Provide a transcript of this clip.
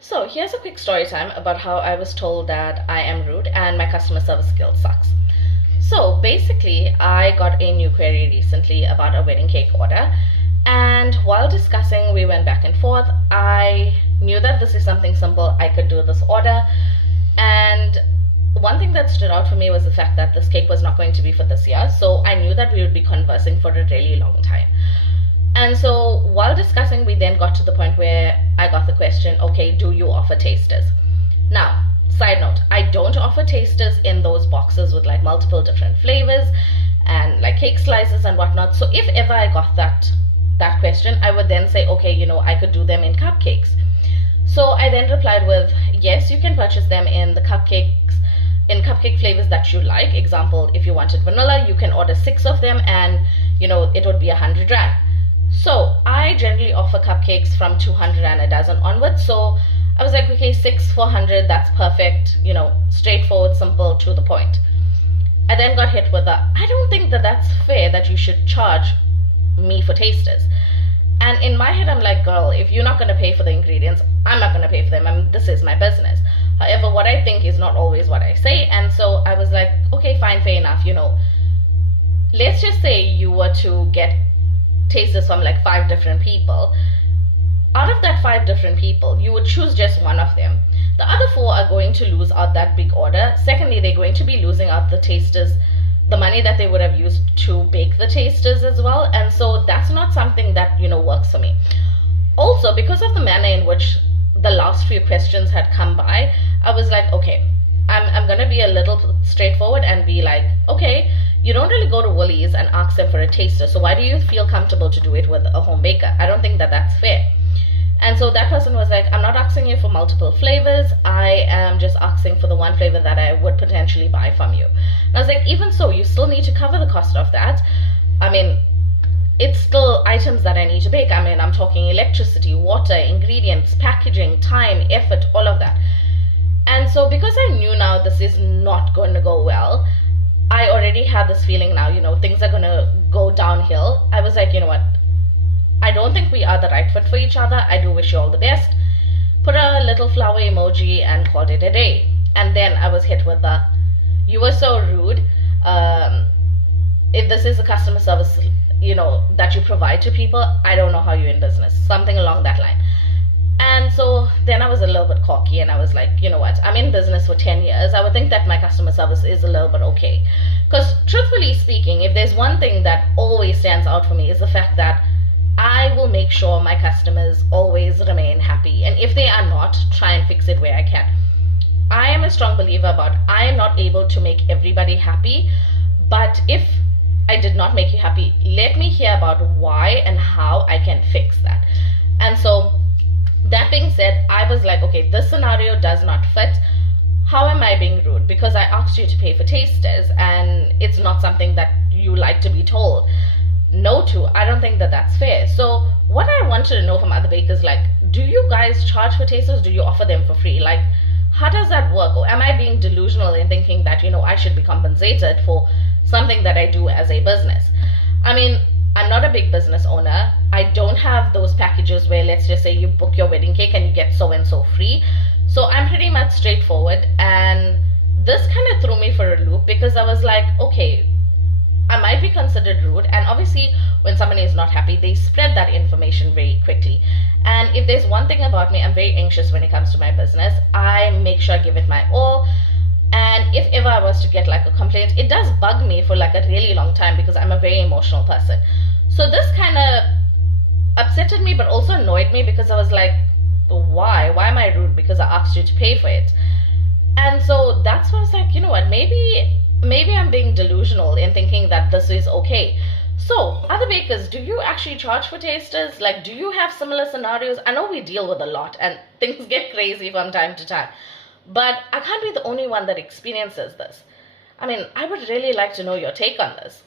So here's a quick story time about how I was told that I am rude and my customer service skill sucks. So basically, I got a new query recently about a wedding cake order, and while discussing, we went back and forth. I knew that this is something simple, I could do this order, and one thing that stood out for me was the fact that this cake was not going to be for this year, so I knew that we would be conversing for a really long time. And so while discussing, we then got to the point where I got the question, okay, do you offer tasters? Now, side note, I don't offer tasters in those boxes with like multiple different flavors and like cake slices and whatnot. So if ever I got that question, I would then say, okay, I could do them in cupcakes. So I then replied with, yes, you can purchase them in the cupcakes, in cupcake flavors that you like. Example, if you wanted vanilla, you can order 6 of them and it would be 100 rand. So I generally offer cupcakes from 200 and a dozen onwards. So I was like, okay, 6 for 100, that's perfect, straightforward, simple, to the point. I then got hit with I don't think that that's fair that you should charge me for tasters. And in my head, I'm like, girl, if you're not going to pay for the ingredients, I'm not going to pay for them. I mean, this is my business. However, what I think is not always what I say. And so I was like, okay, fine, fair enough. Let's just say you were to get tasters from like 5 different people. Out of that 5 different people, you would choose just one of them. The other 4 are going to lose out that big order. Secondly, they're going to be losing out the tasters, the money that they would have used to bake the tasters as well. And so that's not something that works for me. Also, because of the manner in which the last few questions had come by, I was like, okay, I'm gonna be a little straightforward and be like, okay, you don't really go to Woolies and ask them for a taster, so why do you feel comfortable to do it with a home baker? I don't think that that's fair. And so that person was like, I'm not asking you for multiple flavors, I am just asking for the one flavor that I would potentially buy from you. And I was like, even so, you still need to cover the cost of that. I mean, it's still items that I need to bake. I mean, I'm talking electricity, water, ingredients, packaging, time, effort, all of that. And so because I knew now this is not going to go well, I already had this feeling now, things are going to go downhill. I was like, you know what? I don't think we are the right fit for each other. I do wish you all the best. Put a little flower emoji and called it a day. And then I was hit with you were so rude. If this is a customer service, that you provide to people, I don't know how you're in business. Something along that line. And so then I was a little bit cocky and I was like, you know what, I'm in business for 10 years. I would think that my customer service is a little bit okay. Because truthfully speaking, if there's one thing that always stands out for me is the fact that I will make sure my customers always remain happy. And if they are not, try and fix it where I can. I am a strong believer about I am not able to make everybody happy. But if I did not make you happy, let me hear about why and how I can fix that. And so that being said, I was like, okay, this scenario does not fit. How am I being rude? Because I asked you to pay for tasters and it's not something that you like to be told no to. I don't think that that's fair. So what I wanted to know from other bakers, like, do you guys charge for tasters? Do you offer them for free? Like, how does that work? Or am I being delusional in thinking that, I should be compensated for something that I do as a business? I mean, I'm not a big business owner. I don't have those packages where, let's just say, you book your wedding cake and you get so and so free. So I'm pretty much straightforward. And this kind of threw me for a loop because I was like, okay, I might be considered rude. And obviously, when somebody is not happy, they spread that information very quickly. And if there's one thing about me, I'm very anxious when it comes to my business. I make sure I give it my all. And if ever I was to get like a complaint, it does bug me for like a really long time because I'm a very emotional person. So this kind of upsetted me but also annoyed me because I was like, why am I rude? Because I asked you to pay for it. And so that's why I was like, you know what, maybe I'm being delusional in thinking that this is okay. So other bakers, do you actually charge for tasters? Like, do you have similar scenarios? I know we deal with a lot and things get crazy from time to time, but I can't be the only one that experiences this. I mean, I would really like to know your take on this.